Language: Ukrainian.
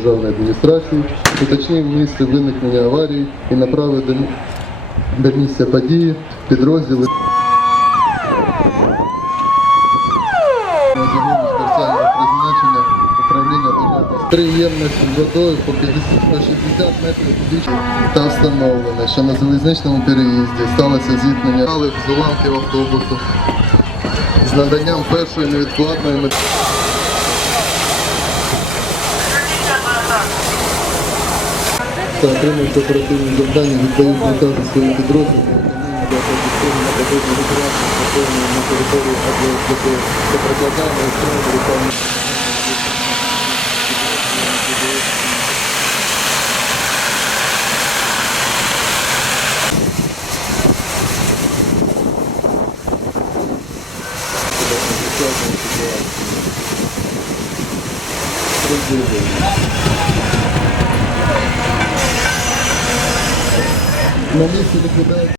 державної адміністрації, уточнив місце виникнення аварії і направив до, до місця події підрозділи призначення управління три водою по 50 по 60 метрів кубічних та встановлено, що на залізничному переїзді сталося зіткнення з уламків автобусу з наданням першої невідкладної мети. Та отримують оперативні завдання відповідно підрозділам, виконання для на подобні виконання на території або та прокладання окремо руками. На місці ліквідації